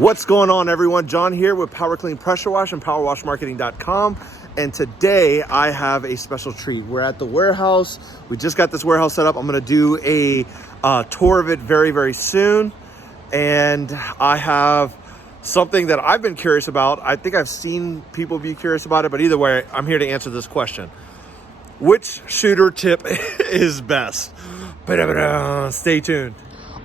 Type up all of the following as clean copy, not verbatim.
What's going on, everyone? John here with Power Clean Pressure Wash and PowerWashMarketing.com. And today I have a special treat. We're at the warehouse. We just got this warehouse set up. I'm going to do a tour of it very, very soon. And I have something that I've been curious about. I think I've seen people be curious about it, but either way, I'm here to answer this question. Which shooter tip is best? Stay tuned.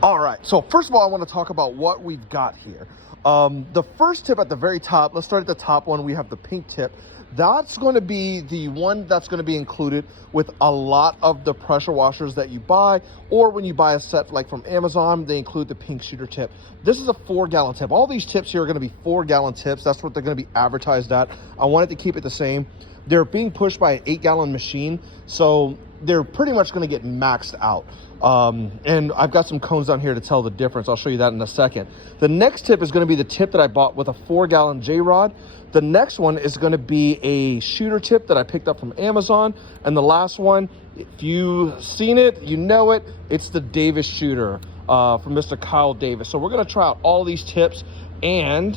All right, so first of all, I want to talk about what we've got here. The first tip at the very top, let's start at the top one. We have the pink tip. That's going to be the one that's going to be included with a lot of the pressure washers that you buy, or when you buy a set like from Amazon, they include the pink shooter tip. This is a 4-gallon tip. All these tips here are going to be 4-gallon tips. That's what they're going to be advertised at. I wanted to keep it the same. They're being pushed by an 8-gallon machine, so they're pretty much going to get maxed out. And I've got some cones down here to tell the difference. I'll show you that in a second. The next tip is going to be the tip that I bought with a 4-gallon J-rod. The next one is going to be a shooter tip that I picked up from Amazon. And the last one, if you've seen it, you know it, it's the Davis shooter from Mr. Kyle Davis. So we're going to try out all these tips, and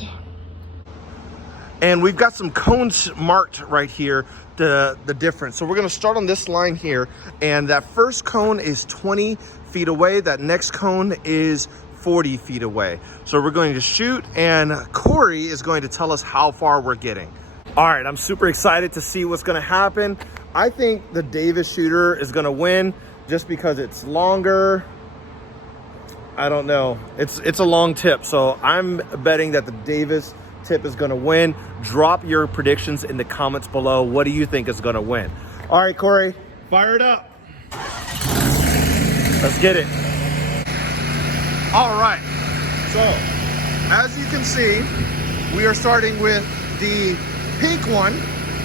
we've got some cones marked right here, the difference. So we're gonna start on this line here, and that first cone is 20 feet away. That next cone is 40 feet away. So we're going to shoot, and Corey is going to tell us how far we're getting. All right, I'm super excited to see what's gonna happen. I think the Davis shooter is gonna win just because it's longer. I don't know, it's a long tip, so I'm betting that the Davis tip is going to win. Drop your predictions in the comments below. What do you think is going to win? All right, Corey, fire it up. Let's get it. All right, so as you can see, we are starting with the pink one,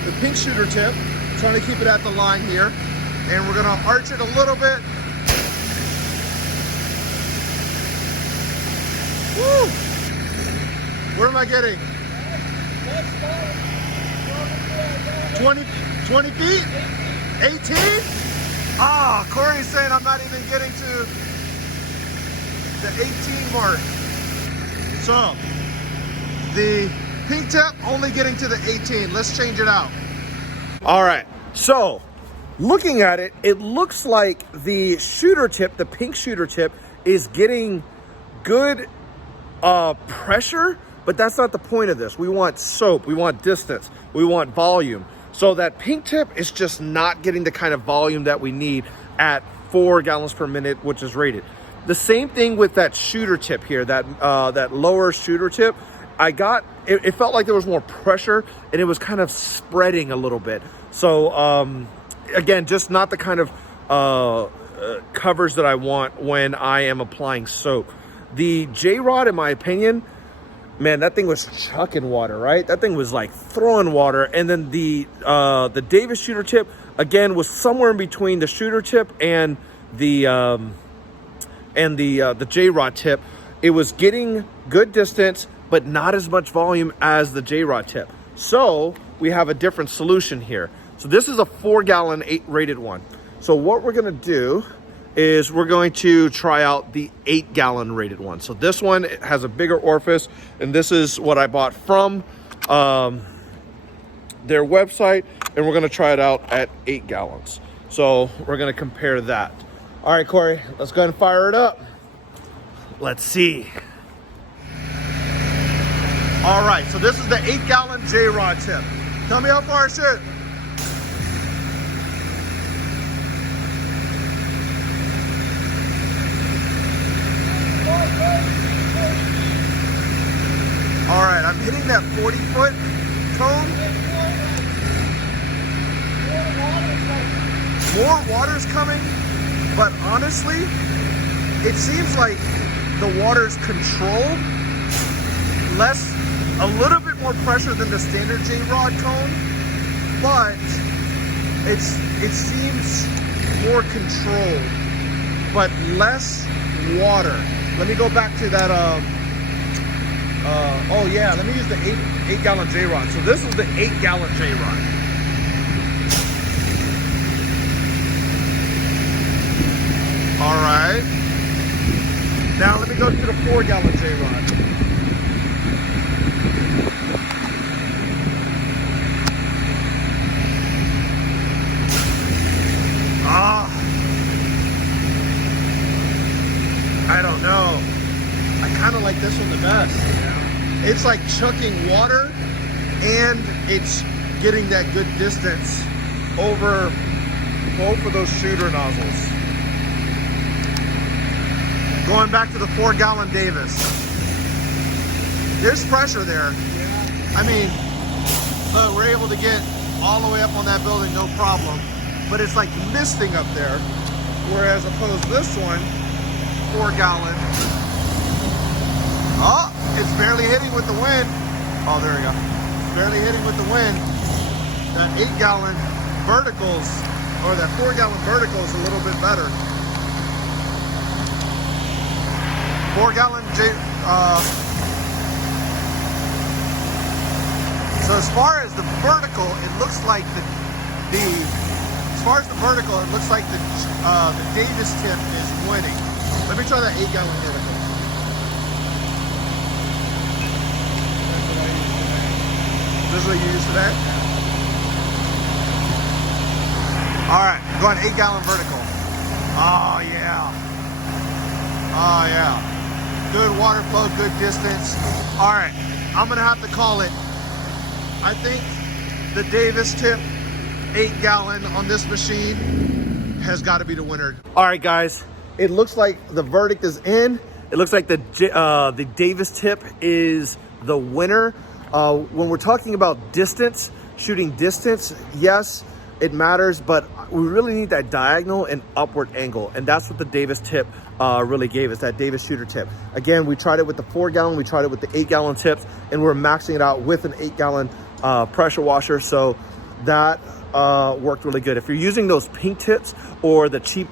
the pink shooter tip. Trying to keep it at the line here, and we're going to arch it a little bit. Woo! What am I getting? 20 feet? 18? Ah, Corey's saying I'm not even getting to the 18 mark. So, the pink tip only getting to the 18. Let's change it out. All right, so looking at it, it looks like the shooter tip, the pink shooter tip, is getting good pressure, but that's not the point of this. We want soap, we want distance, we want volume. So that pink tip is just not getting the kind of volume that we need at 4 gallons per minute, which is rated. The same thing with that shooter tip here, that lower shooter tip. It felt like there was more pressure, and it was kind of spreading a little bit. So again, just not the kind of coverage that I want when I am applying soap. The J-Rod, in my opinion, man, that thing was chucking water, right? That thing was like throwing water. And then the Davis shooter tip, again, was somewhere in between the shooter tip and the J-Rod tip. It was getting good distance, but not as much volume as the J-Rod tip. So we have a different solution here. So this is a 4-gallon rated one. So what we're gonna do is we're going to try out the 8-gallon rated one. So this one has a bigger orifice, and this is what I bought from their website, and we're gonna try it out at 8 gallons. So we're gonna compare that. All right, Corey, let's go ahead and fire it up. Let's see. All right, so this is the 8-gallon J-Rod tip. Tell me how far it's hit. All right, I'm hitting that 40-foot cone. More water's coming, but honestly, it seems like the water's controlled. A little bit more pressure than the standard J-Rod cone, but it seems more controlled, but less water. Let me go back to that, oh yeah, let me use the 8-gallon J-Rod. So this is the 8-gallon J-Rod. All right. Now let me go to the 4-gallon J-Rod. like this one the best. Yeah. It's like chucking water and it's getting that good distance over both of those shooter nozzles. Going back to the 4-gallon Davis. There's pressure there. Yeah. I mean, look, we're able to get all the way up on that building, no problem. But it's like misting up there. Whereas opposed to this one, 4-gallon. Oh, it's barely hitting with the wind. Oh, there we go. It's barely hitting with the wind. That 8-gallon verticals, or that 4-gallon vertical is a little bit better. 4-gallon so as far as the vertical, it looks like as far as the vertical, it looks like the Davis tip is winning. Let me try that 8-gallon vertical. This is what you use today? All right, go on 8-gallon vertical. Oh yeah. Oh yeah. Good water flow, good distance. All right, I'm gonna have to call it. I think the Davis tip 8-gallon on this machine has got to be the winner. All right, guys, it looks like the verdict is in. It looks like the Davis tip is the winner. When we're talking about distance, shooting distance, yes, it matters, but we really need that diagonal and upward angle, and that's what the Davis tip really gave us, that Davis shooter tip. Again, we tried it with the 4-gallon, we tried it with the 8-gallon tips, and we're maxing it out with an 8-gallon pressure washer, so that worked really good. If you're using those pink tips or the cheap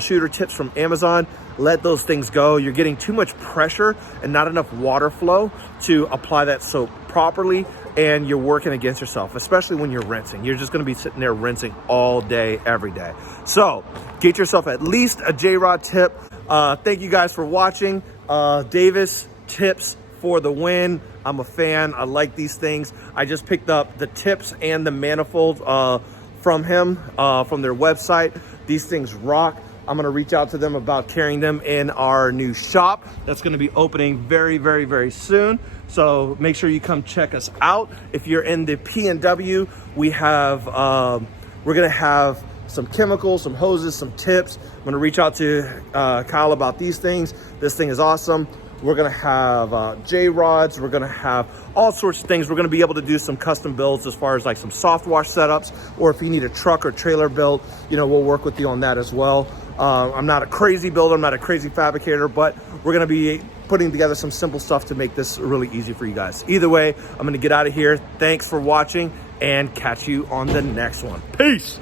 shooter tips from Amazon, let those things go. You're getting too much pressure and not enough water flow to apply that soap properly, and you're working against yourself, especially when you're rinsing. You're just gonna be sitting there rinsing all day, every day. So get yourself at least a J-Rod tip. Thank you guys for watching. Davis tips for the win. I'm a fan. I like these things. I just picked up the tips and the manifold from him, from their website. These things rock. I'm gonna reach out to them about carrying them in our new shop that's gonna be opening very, very, very soon. So make sure you come check us out. If you're in the PNW, we have, we're gonna have some chemicals, some hoses, some tips. I'm gonna reach out to Kyle about these things. This thing is awesome. We're gonna have J-rods. We're gonna have all sorts of things. We're gonna be able to do some custom builds as far as like some soft wash setups, or if you need a truck or trailer built, you know, we'll work with you on that as well. I'm not a crazy builder, I'm not a crazy fabricator, but we're gonna be putting together some simple stuff to make this really easy for you guys. Either way, I'm gonna get out of here. Thanks for watching and catch you on the next one. Peace.